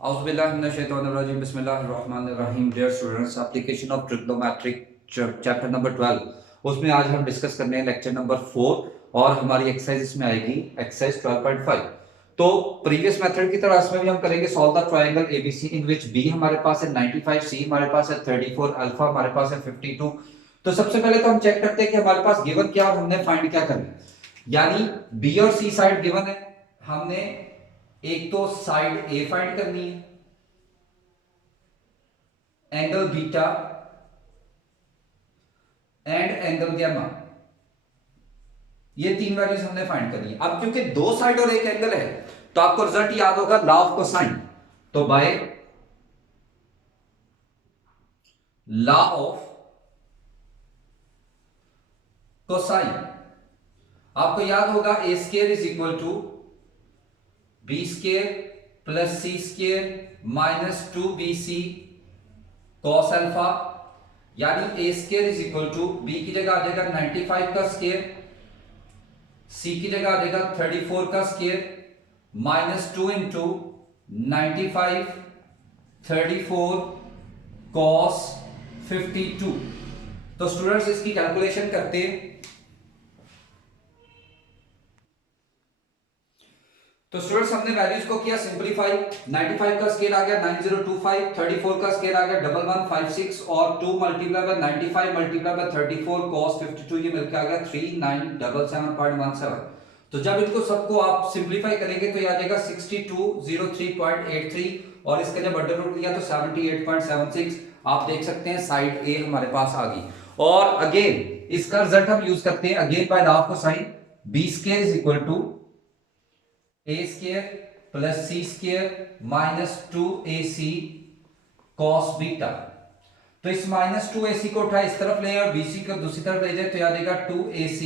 Auzubillahiminash-shaytanir-rajim. Bismillahir-rahmanir-rahim. Dear students, application of trigonometric chapter number 12 उसमें आज हम डिस्कस करने हैं लेक्चर नंबर 4 और हमारी एक्सरसाइज इसमें आएगी एक्सरसाइज 12.5। तो प्रीवियस मेथड की तरह इसमें भी हम करेंगे solve the triangle ABC in which B हमारे पास है 95, सी हमारे पास है 34, अल्फा हमारे पास है 52। तो सबसे पहले तो हम चेक करते हैं कि हमारे पास गिवन क्या और हमने फाइंड क्या करना है। यानी बी और सी साइड गिवन है, हमने एक तो साइड ए फाइंड करनी है, angle beta and angle gamma, ये तीन वैल्यूज हमने फाइंड करनी है। अब क्योंकि दो साइड और एक एंगल है तो आपको रिजल्ट याद होगा लॉ ऑफ कोसाइन। तो बाय लॉ ऑफ कोसाइन आपको याद होगा A square is equal to B square plus C square minus 2bc cos alpha. यानी A square is equal to B की जगह आ जाएगा 95 का स्क्वायर, सी की जगह आ जाएगा 34 का स्क्वायर माइनस 2 इंटू 95 34 कॉस 52। तो स्टूडेंट्स इसकी कैलकुलेशन करते हैं। तो स्टूडेंट्स हमने वैल्यूज को किया सिंपलीफाई। 95 का स्केल आ गया 9025, 34 का स्केल आ गया 1156 और 2 multiply by 95 multiply by 34 cos 52 ये मिलकर आ गया 3977.17। तो जब इनको सबको आप सिंपलीफाई करेंगे तो ये आ जाएगा 6203.83 और इसका जब अंडर रूट लिया तो 78.76। आप देख सकते हैं साइड ए हमारे पास आ गई। और अगेन इसका रिजल्ट हम यूज करते हैं again by law of cosine. B square is equal to A square plus C square minus 2ac cos beta. तो इस माइनस 2ac को उठा इस तरफ ले और bc को दूसरी तरफ ले जाए तो याद आएगा 2ac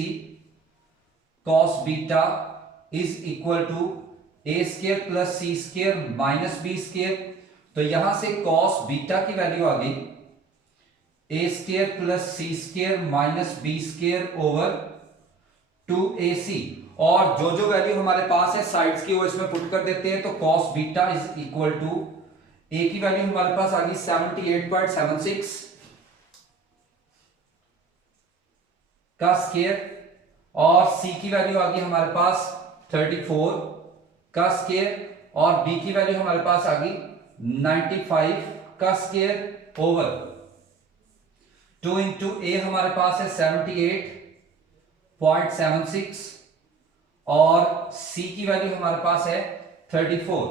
cos beta is equal to A square plus C square minus B square. तो यहां से कॉस बीटा की वैल्यू आ गई A square plus C square minus B square over 2ac। और जो जो वैल्यू हमारे पास है साइड्स की वो इसमें पुट कर देते हैं। तो cos beta is equal to A की वैल्यू हमारे पास आ गई 78.76 का स्क्वायर और c की वैल्यू आ गई हमारे पास 34 का स्क्वायर और b की वैल्यू हमारे पास आ गई 95 का स्क्वायर ओवर 2 इंटू ए हमारे पास है 78.76 और c की वैल्यू हमारे पास है 34।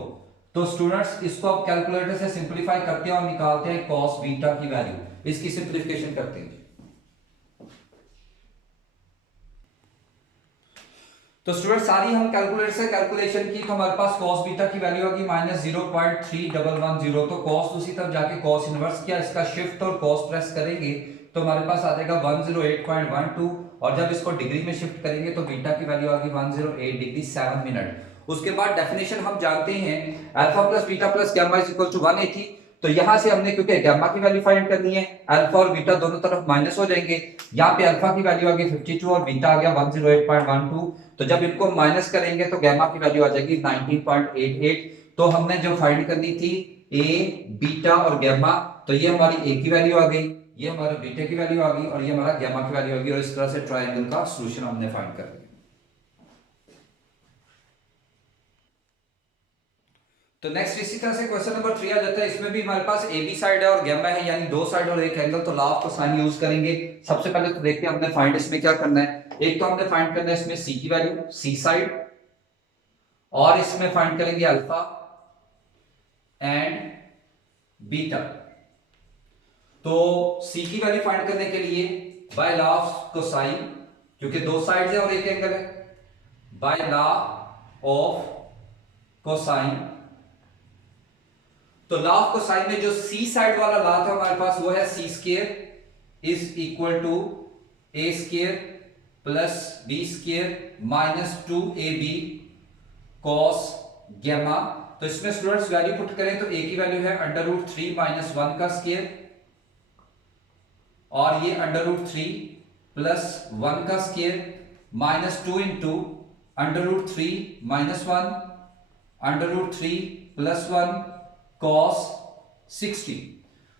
तो स्टूडेंट्स इसको आप कैलकुलेटर से सिंपलीफाई करते हैं और निकालते हैं cos बीटा की वैल्यू। इसकी सिंपलीफिकेशन करते हैं। तो स्टूडेंट सारी हम कैलकुलेटर से कैलकुलेशन की तो हमारे पास cos बीटा की वैल्यू होगी -0.3110। तो cos दूसरी तरफ जाके cos इनवर्स किया, इसका शिफ्ट और cos प्रेस करेंगे तो हमारे पास आ जाएगा 108.12 और जब इसको डिग्री में शिफ्ट करेंगे तो बीटा की वैल्यू आ गई 108 डिग्री 7 मिनट। उसके बाद डेफिनेशन हम जानते हैं alpha plus beta plus gamma is equal to 180। तो यहां से हमने क्योंकि गामा की वैल्यू फाइंड करनी है अल्फा और बीटा दोनों तरफ माइनस हो जाएंगे। यहाँ पे अल्फा की वैल्यू आ गई 52 और बीटा आ गया 108.12। तो जब इनको माइनस करेंगे तो गामा की वैल्यू आ जाएगी 19.88। तो हमने जो फाइंड करनी थी ए बीटा और गामा, तो ये हमारी ए की वैल्यू आ गई, ये हमारा बीटा की वैल्यू आ गई और ये हमारा गामा की वैल्यू आ गई और इस तरह से ट्रायंगल का सॉल्यूशन हमने फाइंड कर लिया। तो नेक्स्ट इसी तरह से क्वेश्चन नंबर 3 आ जाता है। इसमें भी हमारे पास ए बी साइड है और गामा है यानी दो साइड और एक एंगल। तो लॉ ऑफ कोसाइन यूज करेंगे। सबसे पहले तो देखते हैं हमने फाइंड इसमें क्या करना है। एक तो हमने फाइंड करना है इसमें सी की वैल्यू, सी साइड, और इसमें फाइंड करेंगे अल्फा एंड बीटा। तो सी की वैल्यू फाइंड करने के लिए बाय लॉ ऑफ कोसाइन, क्योंकि दो साइड्स है और एक एंगल है, बाय लॉ ऑफ कोसाइन। तो लॉ ऑफ कोसाइन में जो सी साइड वाला लॉ था हमारे पास वो है C square is equal to A square plus B square minus 2ab cos gamma. तो इसमें स्टूडेंट्स वैल्यू पुट करें तो ए की वैल्यू है √3 - 1 का स्क्वायर और ये √3 प्लस 1 का स्क्वायर माइनस 2 इंटू √3 - 1 √3 + 1 cos 60।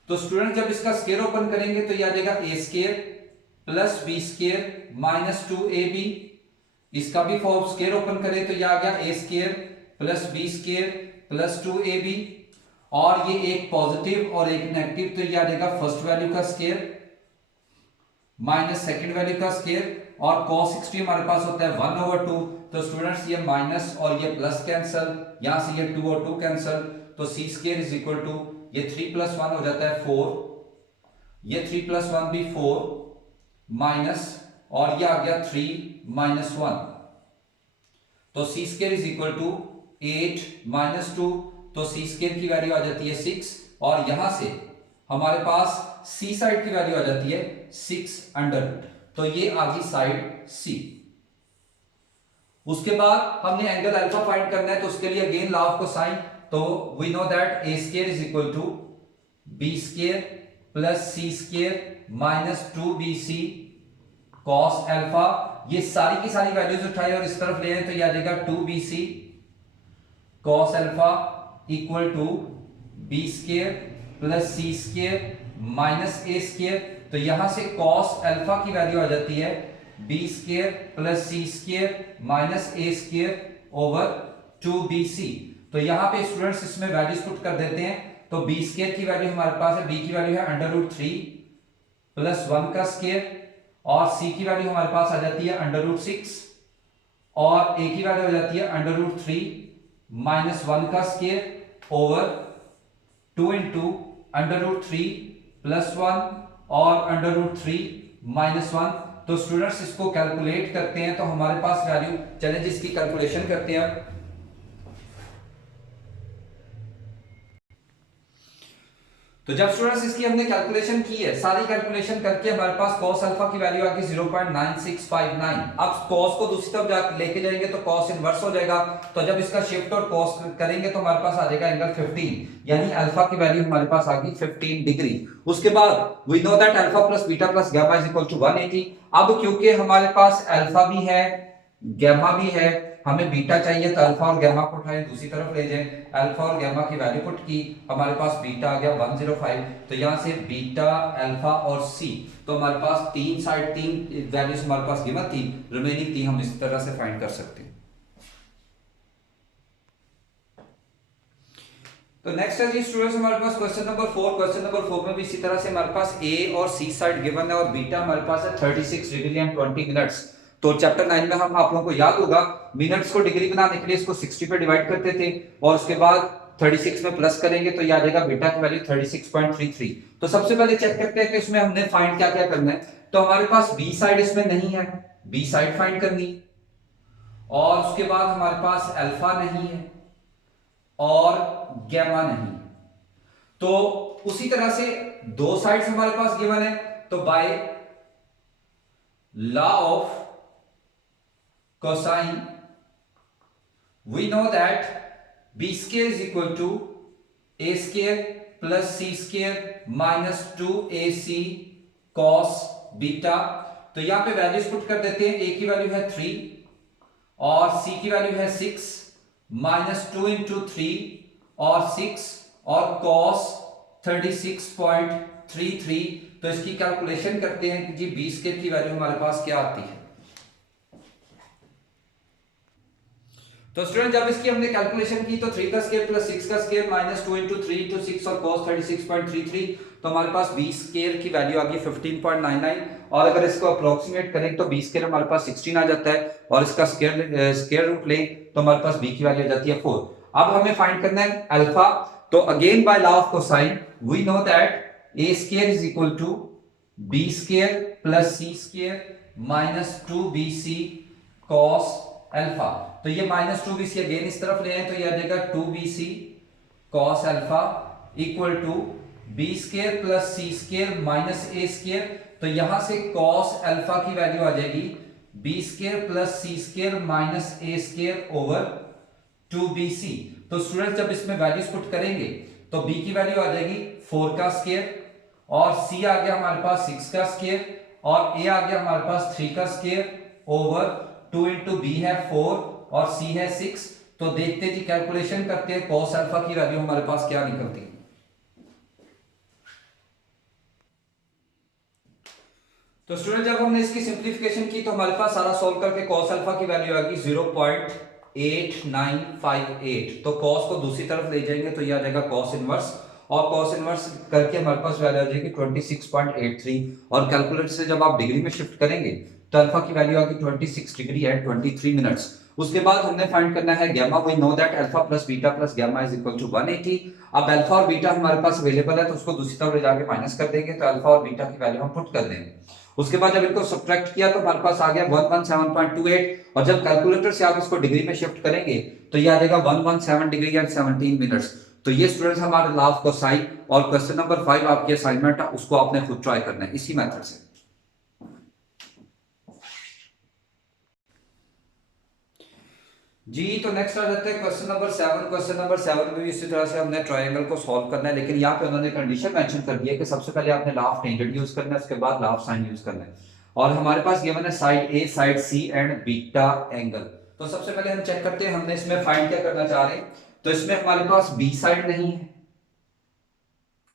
तो स्टूडेंट जब इसका स्क्वायर ओपन करेंगे तो ये आ जाएगा a square plus B square minus 2ab। इसका भी फॉर्म स्क्वायर ओपन करें तो ये आ गया a square plus B square plus 2ab। और ये एक पॉजिटिव और एक नेगेटिव, तो ये आ जाएगा फर्स्ट वैल्यू का स्क्वायर माइनस सेकंड वैल्यू का स्क्वायर। और cos 60 हमारे पास होता है 1/2। तो स्टूडेंट्स ये माइनस और ये प्लस कैंसल, यहां से ये 2 और 2 कैंसल, तो c square is equal to ये 3 + 1 हो जाता है 4, ये 3 + 1 भी 4 माइनस और ये आ गया 3 - 1, तो c square is equal to 8 - 2, तो c स्क्वायर की वैल्यू आ जाती है 6 और यहां से हमारे पास c साइड की वैल्यू आ जाती है 6√। तो ये आ गई साइड c। उसके बाद हमने एंगल अल्फा फाइंड करना है, तो उसके लिए अगेन लॉ ऑफ कोसाइन, तो we know that a square is equal to b square plus c square minus 2bc cos alpha. ये सारी की सारी वैल्यूज उठाए और इस तरफ ले आए तो ये आ जाएगा 2bc cos alpha equal to b square plus c square minus a square. तो यहां से cos अल्फा की वैल्यू आ जाती है b square plus c square minus a square over 2bc। तो यहां पे स्टूडेंट्स इसमें वैल्यूज पुट कर देते हैं, तो b स्क्वायर की वैल्यू हमारे पास है, b की वैल्यू है √3 प्लस 1 का स्क्वायर और c की वैल्यू हमारे पास आ जाती है √6 और a की वैल्यू आ जाती है √3 माइनस 1 का स्क्वायर ओवर 2 इंटू √3 प्लस 1 और √3 माइनस 1। तो स्टूडेंट्स इसको कैलकुलेट करते हैं तो हमारे पास वैल्यू, चलें जिसकी कैलकुलेशन करते हैं। तो जब स्टूडेंट्स इसकी हमने कैलकुलेशन की है, सारी कैलकुलेशन करके हमारे पास cos अल्फा की वैल्यू आ गई 0.9659। अब cos को दूसरी तरफ जाकर लेके जाएंगे तो cos इनवर्स हो जाएगा, तो जब इसका शिफ्ट और cos करेंगे तो हमारे पास आ जाएगा एंगल 15, यानी अल्फा की वैल्यू हमारे पास आ गई 15 डिग्री। उसके बाद we know that alpha plus beta plus gamma is equal to 180। अब क्योंकि हमारे पास अल्फा भी है गामा भी है, हमें बीटा चाहिए तो अल्फा और गामा को उठाएं दूसरी तरफ ले जाएं, अल्फा और गामा की वैल्यू पुट की, हमारे पास बीटा आ गया 105। तो यहां से बीटा अल्फा और सी, तो हमारे पास तीन साइड तीन वैल्यूज हमारे पास गिवन थी, रिमेनिंग थी हम इस तरह से फाइंड कर सकते हैं। तो नेक्स्ट है जी स्टूडेंट्स हमारे पास क्वेश्चन नंबर 4। क्वेश्चन नंबर 4 में भी इसी तरह से हमारे पास ए और सी साइड गिवन है और बीटा हमारे पास है 36 डिग्री एंड 20 मिनट्स। तो चैप्टर 9 में हम आप लोगों को याद होगा मिनट्स को डिग्री बनाने के लिए इसको 60 पे डिवाइड करते थे और उसके बाद 36 में प्लस करेंगे तो ये आ जाएगा बीटा की वैल्यू 36.33। तो सबसे पहले चेक करते हैं कि इसमें हमने फाइंड क्या क्या करना है। तो हमारे पास बी साइड इसमें नहीं है, बी साइड फाइंड करनी, और उसके बाद हमारे पास अल्फा नहीं है और गैमा नहीं। तो उसी तरह से दो साइड्स हमारे पास गिवन है, तो by law of cosine we know that b square is equal to a square plus c square minus 2ac cos beta। तो यहां पे वैल्यूज पुट कर देते हैं, a की वैल्यू है 3 और c की वैल्यू है 6 माइनस 2 इंटू 3 और 6 और cos 36.33। तो इसकी कैलकुलेशन करते हैं कि जी b स्क्वायर की वैल्यू हमारे पास क्या आती है। तो स्टूडेंट जब इसकी हमने कैलकुलेशन की तो 3 का स्क्वायर प्लस 6 का स्क्वायर माइनस 2 इंटू 3 इंटू 6 और cos 36.33, तो हमारे पास b स्क्वायर की वैल्यू आ गई 15.99 और अगर इसको अप्रोक्सीमेट करें तो b स्क्वायर हमारे पास 16 आ जाता है और इसका स्क्वायर रूट लें तो हमारे पास b की वैल्यू आ जाती है 4। अब हमें फाइंड करना है अल्फा, तो again by law of cosine we know that a square is equal to b square plus c square minus 2bc cos alpha. तो ये माइनस 2bc अगेन इस तरफ ले आए तो ये आ जाएगा 2bc cos alpha equal to b square plus c square minus a square. तो यहां से cos अल्फा की वैल्यू आ जाएगी b square plus c square minus a square over 2bc। तो स्टूडेंट्स जब इसमें वैल्यूज पुट करेंगे तो b की वैल्यू आ जाएगी 4 का स्क्वायर और c आ गया हमारे पास 6 का स्क्वायर और a आ गया हमारे पास 3 का स्क्वायर ओवर 2 इंटू b है 4 और c है 6। तो देखते हैं जी, कैलकुलेशन करते हैं cos अल्फा की वैल्यू हमारे पास क्या निकलती है। तो स्टूडेंट जब हमने इसकी सिंप्लीफिकेशन की तो हमारे पास सारा सॉल्व करके cos अल्फा की वैल्यू आ गई 0.8958। तो cos को दूसरी तरफ ले जाएंगे तो ये आ जाएगा cos इनवर्स, और cos इनवर्स करके हमारे पास वैल्यू आ जाएगी 26.83। और कैलकुलेटर से जब आप डिग्री में शिफ्ट करेंगे तो अल्फा की वैल्यू आ गई 26 डिग्री एंड 23 मिनट्स। उसके बाद हमने फाइंड करना है gamma. We know that alpha plus beta plus gamma is equal to 180। अब अल्फा और बीटा हमारे पास अवेलेबल है तो उसको दूसरी तरफ ले जाके माइनस कर देंगे, तो अल्फा और बीटा की वैल्यू हम पुट कर देंगे। उसके बाद जब इनको सब्ट्रैक्ट किया तो हमारे पास आ गया 117.28, और जब कैलकुलेटर से आप इसको डिग्री में शिफ्ट करेंगे तो ये आ जाएगा 117 डिग्री एंड 17 मिनट्स। तो ये स्टूडेंट्स हमारे लास्ट कोसाइन, और क्वेश्चन नंबर 5 आपकी असाइनमेंट है, उसको आपने खुद ट्राई करना है इसी मेथड से। जी तो नेक्स्ट आ जाते हैं क्वेश्चन नंबर 7। क्वेश्चन नंबर 7 में भी इसी तरह से हमने ट्रायंगल को सॉल्व करना है, लेकिन यहाँ पे उन्होंने कंडीशन मेंशन कर दी है कि सबसे पहले आपने ला ऑफ टेंजेंट यूज करना है, उसके बाद ला ऑफ साइन यूज करना है। और हमारे पास गिवन है side a, side c and beta angle. तो सबसे पहले हम चेक करते हैं हमने इसमें फाइंड क्या करना चाह रहे हैं। तो इसमें हमारे पास बी साइड नहीं है,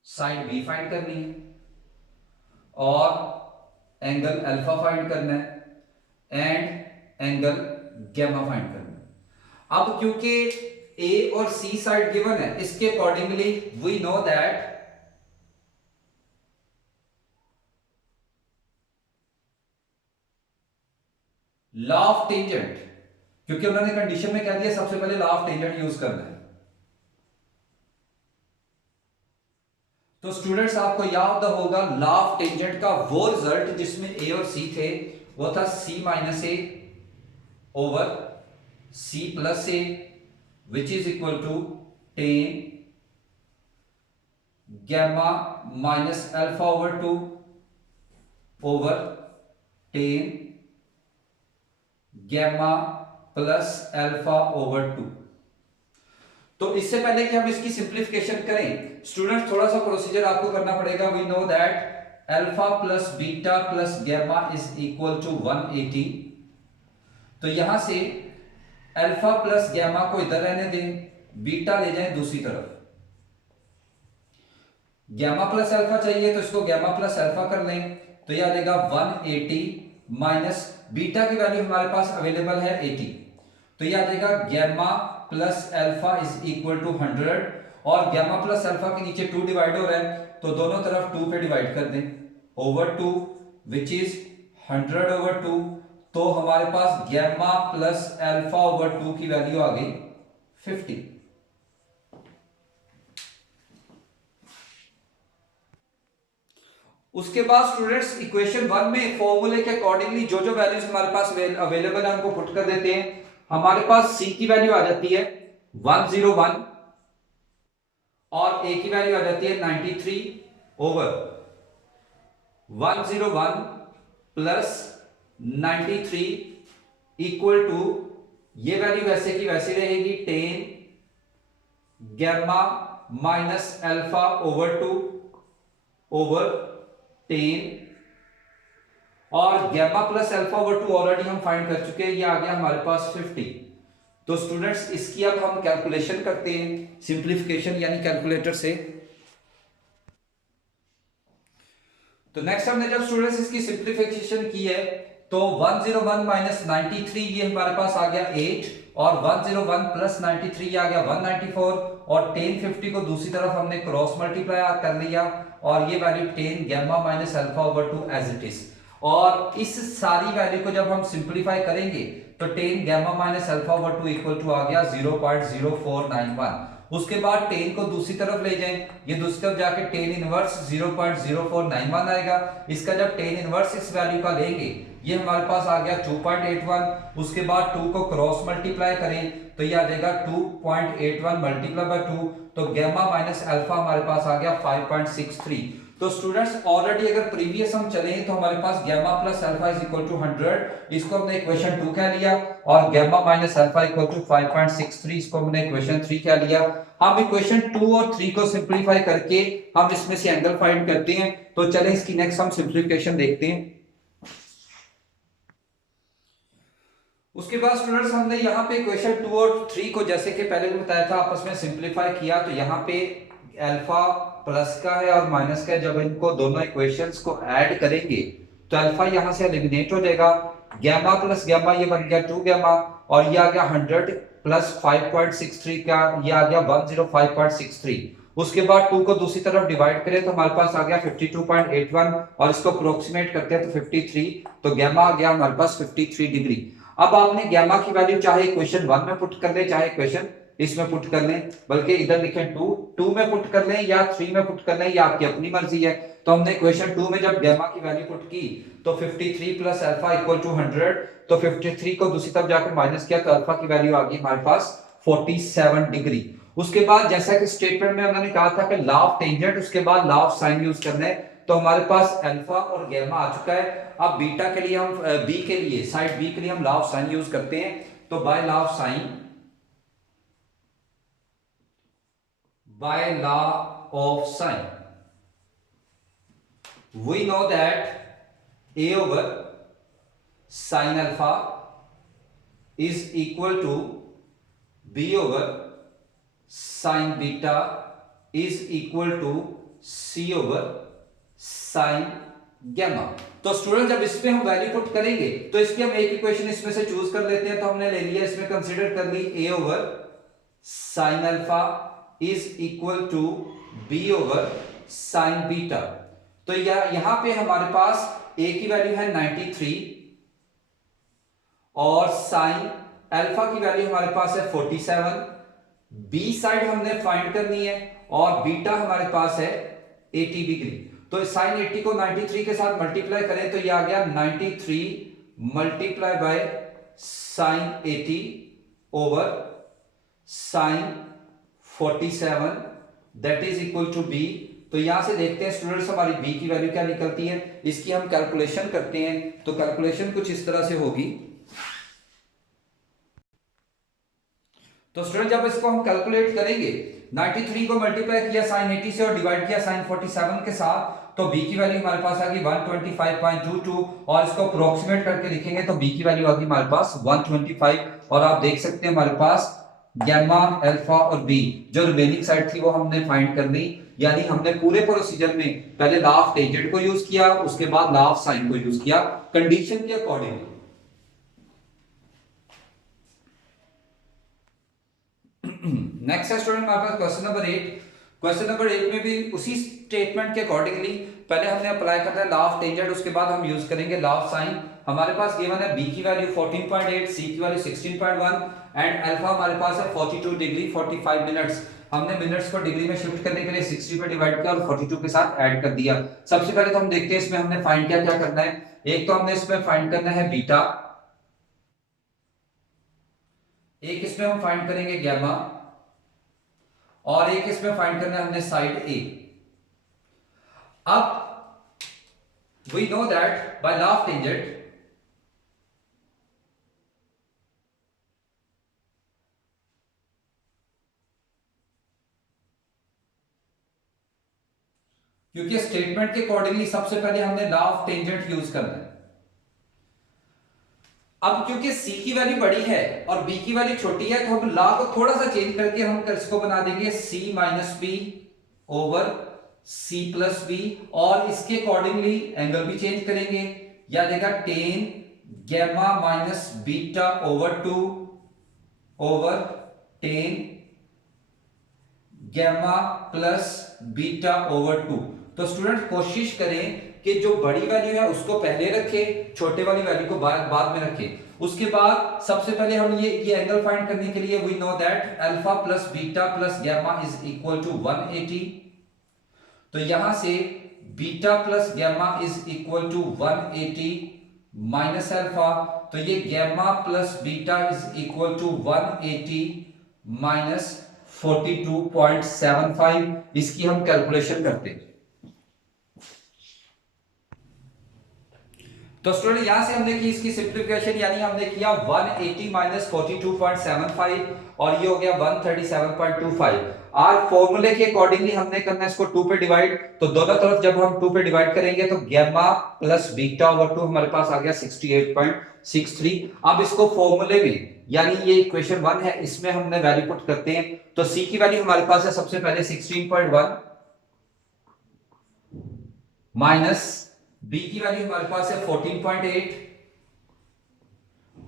साइड बी फाइंड करनी है, और एंगल अल्फा फाइंड करना है, एंड एंगल गैमा फाइंड करना है। अब क्योंकि ए और सी साइड गिवन है, इसके accordingly we know that law of tangent, क्योंकि उन्होंने कंडीशन में कह दिया सबसे पहले लॉ ऑफ टेंजेंट यूज करना है। तो स्टूडेंट्स आपको याद होगा लॉ ऑफ टेंजेंट का वो रिजल्ट जिसमें ए और सी थे, वो था C minus A over C plus A, which is equal to tan gamma minus alpha over 2 over tan gamma plus alpha over 2। तो इससे पहले कि हम इसकी सिंप्लीफिकेशन करें स्टूडेंट, थोड़ा सा प्रोसीजर आपको करना पड़ेगा। We know that alpha plus beta plus gamma is equal to 180। तो यहां से अल्फा प्लस गैमा को इधर रहने दें, बीटा ले जाएं दूसरी तरफ। गैमा प्लस अल्फा चाहिए तो इसको गैमा प्लस अल्फा कर लें, तो यह आ जाएगा 180 माइनस बीटा की वैल्यू हमारे पास अवेलेबल है 80, तो यह आ जाएगा gamma plus alpha is equal to 100। और गैमा प्लस अल्फा के नीचे 2 डिवाइड हो रहा है तो दोनों तरफ 2 पे डिवाइड कर दें, ओवर 2 विच इज 100 ओवर 2। तो हमारे पास गैमा प्लस अल्फा ओवर 2 की वैल्यू आ गई 50। उसके बाद स्टूडेंट्स इक्वेशन 1 में फॉर्मूले के अकॉर्डिंगली जो जो वैल्यूज हमारे पास अवेलेबल है उनको पुट कर देते हैं। हमारे पास सी की वैल्यू आ जाती है 101 और ए की वैल्यू आ जाती है 93 ओवर 101 प्लस 93 इक्वल टू, ये वैल्यू वैसे की वैसी रहेगी 10 gamma minus alpha over 2 over 10, और gamma plus alpha over 2 already हम फाइंड कर चुके हैं, ये आ गया हमारे पास 50। तो स्टूडेंट्स इसकी अब हम कैलकुलेशन करते हैं सिंप्लीफिकेशन यानी कैलकुलेटर से। तो नेक्स्ट हमने जब स्टूडेंट्स इसकी सिंप्लीफिकेशन की है तो 101 माइनस 93 ये हमारे पास आ गया 8, और 101 प्लस 93 ये आ गया 194, और 1050 को दूसरी तरफ हमने क्रॉस मल्टीप्लाई कर लिया, और ये value 10 gamma minus alpha over 2 as it is. और इस सारी वैल्यू को जब हम सिंप्लीफाई करेंगे तो 10 gamma minus alpha over 2 equal to आ गया 0.0491। उसके बाद 10 को दूसरी तरफ ले जाएं, ये दूसरी तरफ जाके 10 इनवर्स 0.0491 आएगा। इसका जब 10 इनवर्स इस वैल्यू का लेंगे ये हमारे पास आ गया 2.81। उसके बाद 2 को क्रॉस मल्टीप्लाई करें तो ये आ जाएगा 2.81 मल्टीप्लाई बाय 2, तो गैमा माइनस अल्फा हमारे पास आ गया 5.63। तो स्टूडेंट्स ऑलरेडी अगर प्रीवियस हम चले तो हमारे पास gamma plus alpha is equal to 100, इसको हमने इक्वेशन 2 कह लिया, और gamma minus alpha equal to 5.63 इसको हमने इक्वेशन 3 कह लिया। हम इक्वेशन 2 और 3 को सिंपलीफाई करके हम इसमें से एंगल फाइंड करते हैं। तो चलें इसकी नेक्स्ट हम सिंपलीफिकेशन देखते हैं। उसके बाद स्टूडेंट्स हमने यहाँ पे क्वेश्चन 2 और 3 को जैसे कि पहले भी बताया था, आपस में क्वेश्चन 2 और 3 को जैसे कि पहले भी बताया था आपस में सिंप्लीफाई किया। तो यहाँ पे अल्फा प्लस का है और माइनस का है, जब इनको दोनों इक्वेशंस को ऐड करेंगे तो अल्फा यहाँ से एलिमिनेट हो जाएगा, गैमा प्लस गैमा ये बन गया 2 गैमा, और ये आ गया 100 प्लस 5.63 का, ये आ गया 105.63। उसके बाद 2 को दूसरी तरफ डिवाइड करें तो हमारे पास आ गया 52.81, और इसको अप्रोक्सीमेट करते हैं तो 53, तो गैमा आ गया हमारे पास 53 डिग्री। अब आपने गैमा की वैल्यू चाहे इक्वेशन 1 में पुट कर ले, चाहे इक्वेशन इसमें पुट कर लें, बल्कि इधर लिखें 2 में पुट कर लें या 3 में पुट कर लें, ये आपकी अपनी मर्जी है। तो हमने इक्वेशन 2 में जब गैमा की वैल्यू पुट की तो 53 प्लस अल्फा इक्वल टू 100, तो 53 को दूसरी तरफ जाकर माइनस किया तो अल्फा की वैल्यू आ गई हमारे पास 47 डिग्री। उसके बाद जैसा कि स्टेटमेंट में हमने कहा था कि लॉ ऑफ टेंजेंट उसके बाद लॉ ऑफ साइन यूज करना है, तो हमारे पास अल्फा और गैमा आ चुका है। अब बीटा के लिए हम बी के लिए साइड बी के लिए हम लॉ ऑफ साइन यूज करते हैं। तो by law of sign, by law of sine we know that a over sin alpha is equal to b over sin beta is equal to c over sin gamma। तो student जब इसमें हम value put करेंगे तो इसकी हम एक equation इसमें से चूज कर लेते हैं। तो हमने ले लिया, इसमें कंसीडर कर ली a over sin alpha is equal to b over sin beta। तो यहां पे हमारे पास a की वैल्यू है 93 और sin अल्फा की वैल्यू हमारे पास है 47। b साइड हमने फाइंड करनी है और बीटा हमारे पास है 80 डिग्री। तो sin 80 को 93 के साथ मल्टीप्लाई करें तो ये आ गया 93 multiply by sin 80 over sin 47 that is equal to b। तो यहां से देखते हैं स्टूडेंट्स हमारी b की वैल्यू क्या निकलती है, इसकी हम कैलकुलेशन करते हैं। तो कैलकुलेशन कुछ इस तरह से होगी। तो स्टूडेंट जब इसको हम कैलकुलेट करेंगे, 93 को मल्टीप्लाई किया sin 80 से और डिवाइड किया sin 47 के साथ, तो b की वैल्यू हमारे पास आ गई 125.22 और इसको अप्रोक्सीमेट करके लिखेंगे तो b की वैल्यू आ गई हमारे पास 125। और आप देख सकते हैं हमारे पास गैमा अल्फा और बी जो रिमेनिंग साइड थी वो हमने फाइंड कर ली। यानी हमने पूरे प्रोसीजर में पहले लॉ ऑफ टेंजेंट को यूज किया, उसके बाद लॉ ऑफ साइन को यूज किया कंडीशन के अकॉर्डिंग। नेक्स्ट है स्टूडेंट हमारे पास क्वेश्चन नंबर 8। क्वेश्चन नंबर 8 में भी उसी स्टेटमेंट के अकॉर्डिंगली पहले हमने अप्लाई करना है लॉ ऑफ टेंजेंट, उसके बाद हम यूज करेंगे लॉ ऑफ साइन। हमारे पास गिवन है b की वैल्यू 14.8, c की वैल्यू 16.1 एंड अल्फा हमारे पास है 42 डिग्री 45 मिनट्स। हमने मिनट्स को डिग्री में शिफ्ट करने के लिए 60 पे डिवाइड किया और 42 के साथ ऐड कर दिया। सबसे पहले तो हम देखते हैं इसमें हमने फाइंड क्या करना है। एक तो हमने इसमें फाइंड करना है बीटा, एक इसमें हम फाइंड करेंगे गैमा, और एक इसमें फाइंड करना है हमने साइड ए। अब we know that by law of tangent क्योंकि स्टेटमेंट के अकॉर्डिंगली सबसे पहले हमने लॉ ऑफ टेंजेंट यूज करना है। अब क्योंकि c की वैल्यू बड़ी है और b की वैल्यू छोटी है तो हम लॉ को थोड़ा सा चेंज करके हम इसको बना देंगे c minus b over c plus b, और इसके अकॉर्डिंगली एंगल भी चेंज करेंगे। या देगा tan gamma minus beta over 2 over tan gamma plus beta over 2। तो स्टूडेंट कोशिश करें कि जो बड़ी वैल्यू है उसको पहले रखें, छोटे वाली वैल्यू को बाद में रखें। उसके बाद सबसे पहले हम ये एंगल फाइंड करने के लिए we know that alpha plus beta plus gamma is equal to 180। तो यहां से beta plus gamma is equal to 180 minus alpha, तो ये gamma plus beta is equal to 180 minus 42.75। इसकी हम कैलकुलेशन करते हैं। तो स्टूडेंट यहां से हमने की इसकी सिंप्लीफिकेशन, यानी हमने किया 180 माइनस 42.75 और ये हो गया 137.25। आज फॉर्मूले के अकॉर्डिंगली हमने करना है इसको 2 पे डिवाइड, तो दोनों तरफ जब हम 2 पे डिवाइड करेंगे तो गैमा प्लस बीटा ओवर 2 हमारे पास आ गया 68.63। अब इसको फॉर्मूले में, यानी ये इक्वेशन 1 है, इसमें हमने वैल्यू पुट करते हैं। तो सी की वैल्यू हमारे पास है सबसे पहले 16.1 माइनस बी की वैल्यू हमारे पास है 14.8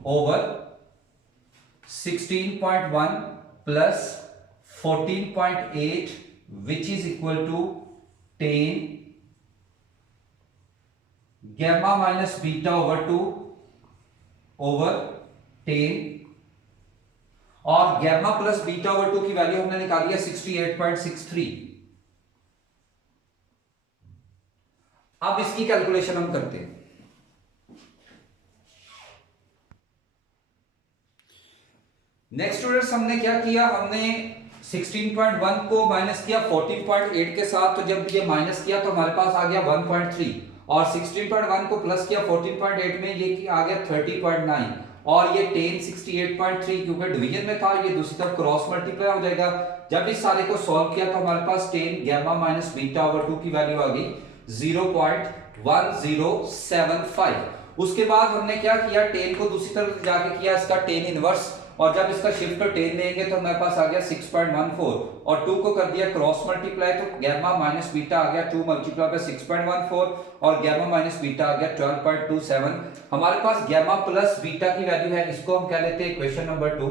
over 16.1 plus 14.8 which is equal to 10 gamma minus beta over 2 over 10, और गैमा प्लस बीटा ओवर 2 की वैल्यू हमने निकाली है 68.63। अब इसकी कैलकुलेशन हम करते हैं। नेक्स्ट स्टूडेंट्स, हमने क्या किया, हमने 16.1 को माइनस किया 14.8 के साथ, तो जब ये माइनस किया तो हमारे पास आ गया 1.3, और 16.1 को प्लस किया 14.8 में, ये आ गया 30.9, और ये 10 68.3 क्योंकि डिवीजन में था, ये दूसरी तरफ क्रॉस मल्टीप्लाई हो जाएगा। जब इस सारे को सॉल्व किया तो हमारे पास 10 गैमा माइनस बीटा ओवर 2 की वैल्यू आ गई 0.1075। उसके बाद हमने क्या किया, 10 को दूसरी तरफ जाके किया इसका 10 इनवर्स, और जब इसका शिफ्ट 10 लेंगे तो हमारे पास आ गया 6.14, और 2 को कर दिया क्रॉस मल्टीप्लाई, तो गैमा माइनस बीटा आ गया 2 मल्टीप्लाई पे 6.14 और गैमा माइनस बीटा आ गया 12.27। हमारे पास गैमा प्लस बीटा की वैल्यू है, इसको हम कह लेते हैं इक्वेशन नंबर 2,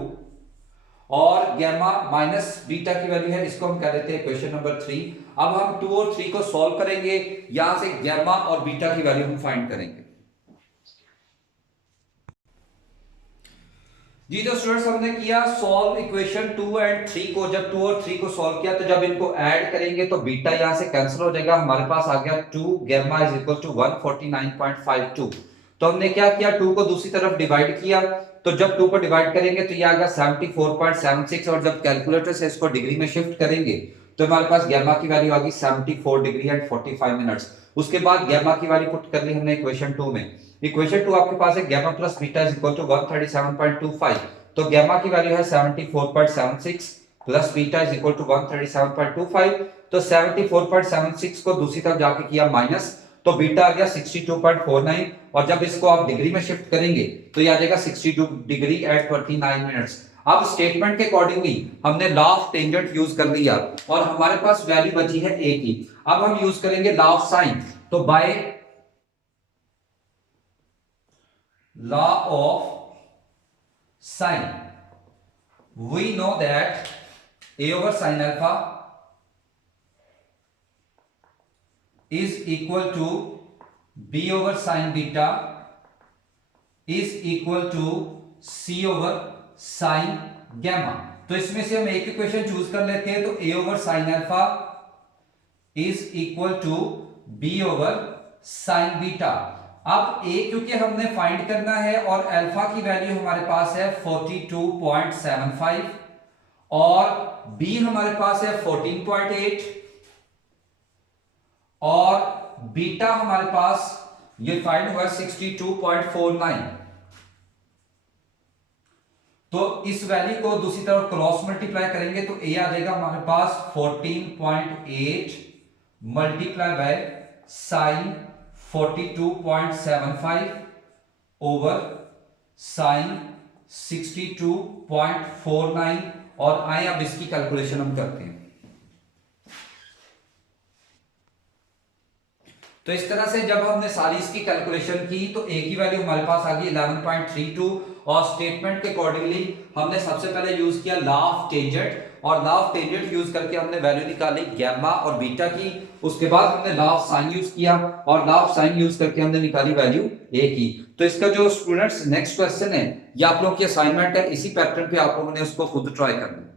और गैमा माइनस बीटा की वैल्यू है, इसको हम कह लेते हैं इक्वेशन नंबर 3। अब हम 2 और 3 को सॉल्व करेंगे, यहां से गैमा और बीटा की वैल्यू हम फाइंड करेंगे। जी तो स्टूडेंट्स, हमने किया सॉल्व इक्वेशन 2 एंड 3 को। जब 2 और 3 को सॉल्व किया तो जब इनको ऐड करेंगे तो बीटा यहां से कैंसिल हो जाएगा, हमारे पास आ गया 2 गैमा इज इक्वल टू 149.52। तो हमने क्या किया, 2 को दूसरी तरफ डिवाइड किया, तो जब 2 को डिवाइड करेंगे तो ये आ गया 74.76, और जब कैलकुलेटर से इसको डिग्री में शिफ्ट करेंगे तो हमारे पास गैमा की वैल्यू आ गई 74 डिग्री एंड 45 मिनट्स। उसके बाद गैमा की वैल्यू पुट कर ली हमने इक्वेशन 2 में। इक्वेशन 2 आपके पास है gamma plus beta is equal to 137.25, तो गैमा की वैल्यू है 74.76 plus beta is equal to 137.25, तो 74.76 को दूसरी तरफ जाके किया माइनस, तो बीटा आ गया 62.49, और जब इसको आप डिग्री में शिफ्ट करेंगे तो ये आ जाएगा 62 डिग्री एट 29 मिनट्स। अब स्टेटमेंट के अकॉर्डिंगली हमने लॉ ऑफ टेंजेंट यूज कर लिया और हमारे पास वैल्यू बची है a की। अब हम यूज करेंगे लॉ ऑफ साइन, तो by law of sine we know that a over sin alpha is equal to b over sin beta is equal to c over sin gamma। तो इसमें से हम एक इक्वेशन चूज कर लेते हैं, तो a over sin alpha is equal to b over sin beta। अब a क्योंकि हमने फाइंड करना है और अल्फा की वैल्यू हमारे पास है 42.75 और b हमारे पास है 14.8 और बीटा हमारे पास ये फाइंड हुआ 62.49। तो इस वैल्यू को दूसरी तरफ क्रॉस मल्टीप्लाई करेंगे तो a आ जाएगा हमारे पास 14.8 multiply by sine 42.75 over sine 62.49, और आए अब इसकी कैलकुलेशन हम करते हैं। तो इस तरह से जब हमने सारी इसकी कैलकुलेशन की तो a की वैल्यू हमारे पास आ गई 11.32, और स्टेटमेंट के अकॉर्डिंगली हमने सबसे पहले यूज किया लॉ ऑफ टेंजेंट, और लॉ ऑफ टेंजेंट यूज करके हमने वैल्यू निकाली गैमा और बीटा की। उसके बाद हमने लॉ ऑफ साइन यूज किया और लॉ ऑफ साइन यूज करके हमने निकाली वैल्यू a की। तो इसका जो स्टूडेंट्स नेक्स्ट क्वेश्चन है, ये आप लोगों की असाइनमेंट है, इसी पैटर्न पे आप लोगों ने उसको खुद ट्राई करना है।